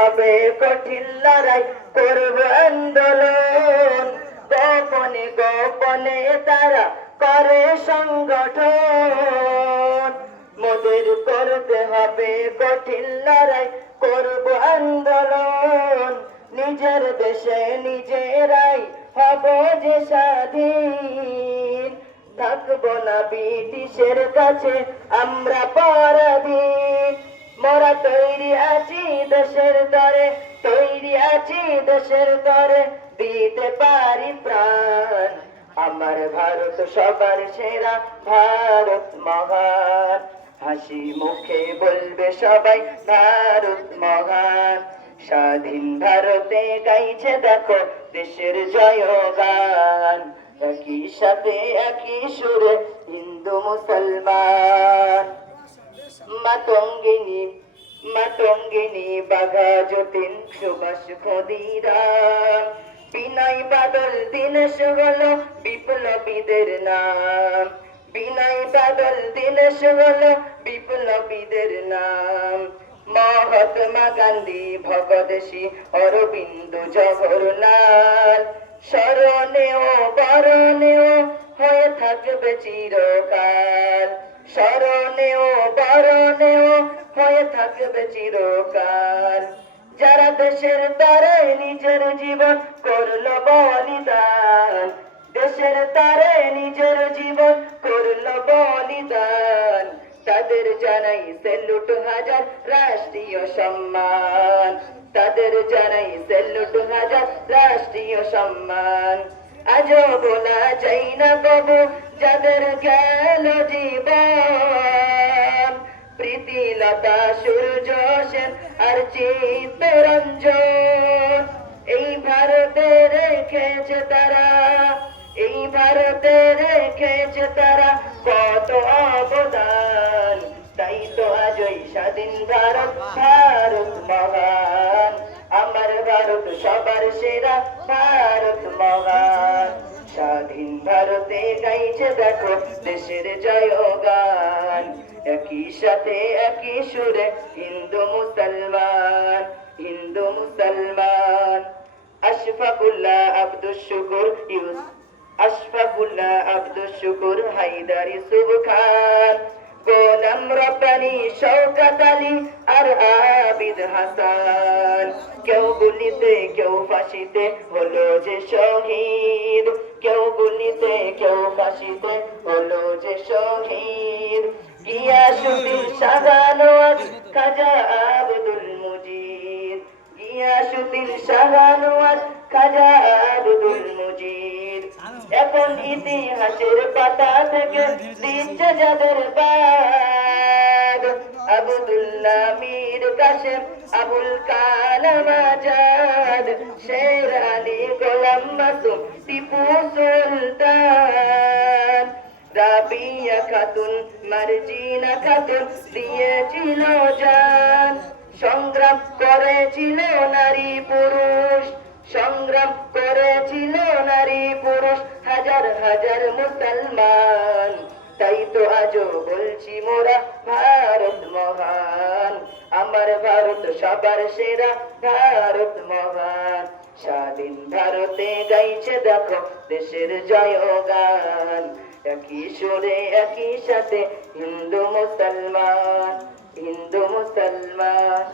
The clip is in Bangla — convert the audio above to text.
হবে কঠিন লড়াই, করব আন্দোলন। গোপনে গোপনে তারা করে সংগঠন, মোদের করতে হবে কঠিন লড়াই, করব আন্দোলন। নিজের দেশে নিজেরাই হব যে স্বাধীন, থাকবো না ব্রিটিশের কাছে আমরা পরাধীন। মোরা তৈরি আছি দেশের তরে, তৈরি আছি দেশের তরে, দিতে পারি প্রাণ। আমার ভারত সবার সেরা, ভারত মহান। হাসি মুখে বলবে সবাই ভারত মহান। স্বাধীন ভারতে গাইছে দেখো দেশের জয়গান, একই সাথে একই সুরে হিন্দু মুসলমান। মাতঙ্গিনী মাতঙ্গিনী বাঘা যতীন সুভাষ ক্ষুদিরাম, বিনয় বাদল দীনেশ হলো বিপ্লবীদের নাম। বিনয় বাদল দীনেশ হলো বিপ্লবীদের নাম। মহাত্মা গান্ধী ভগৎ সিং অরবিন্দ জওহরলাল, স্মরণেও বরণেও হয়ে থাকবে চিরকাল। স্মরণেও বরণেও হয়ে থাকবে চিরকাল। যারা দেশের তরে নিজের জীবন করলো বলিদান, দেশের তরে নিজের জীবন করলো বলিদান, তাদের জানাই সেলুট হাজার রাষ্ট্রীয় সম্মান। তাদের জানাই সেলুট হাজার রাষ্ট্রীয় সম্মান। আজও বলা যাই না কবু যাদের গেল জীবন, প্রীতিলতা সূর্য সেন আর চিত্তরঞ্জন। এই ভারতে রেখেছে তারা, এই ভারতে রেখেছে তারা কত অবদান। তাই তো আজই স্বাধীন ভারত, ভারত মহান। আমার ভারত সবার সেরা, ভারত মহান। স্বাধীন ভারতে গাইছে দেখো দেশের জয়গান, একই সাথে একই সুরে হিন্দু মুসলমান, হিন্দু মুসলমান। আশফাকুল্লাহ আব্দুল শুকুর ইউসুফ, আশফাকুল্লাহ আব্দুল শুকুর হায়দার ইউসুফ খান, গোলাম রব্বানী শওকত আলী আর আবিদ হাসান। কেউ গুলিতে কেউ ফাঁসিতে হলো যে শহীদ, কেউ গুলিতে কেউ ফাঁসিতে হলো যে শহীদ। গিয়াসুদ্দিন শাহনওয়াজ খাজা আব্দুল মুজিদ, গিয়াসুদ্দিন শাহনওয়াজ খাজা আব্দুল মুজিদ। এখন ইতিহাসের পাতা থেকে দিচ্ছে যাদের বাদ, আব্দুল্লাহ মীর কাসেম, আবুল কালাম আজাদ, শের আলী, গোলাম মাসুম, টিপু সুলতান। রাবিয়া খাতুন, মার্জিনা খাতুন দিয়েছিল জান, সংগ্রাম করেছিল নারী পুরুষ, সংগ্রাম করেছিল নারী পুরুষ হাজার হাজার মুসলমান। তাই তো আজও বলছি মোরা ভারত মহান। আমার ভারত সবার সেরা, ভারত মহান। স্বাধীন ভারতে গাইছে দেখো দেশের জয়গান, একই সুরে একই সাথে হিন্দু মুসলমান, হিন্দু মুসলমান।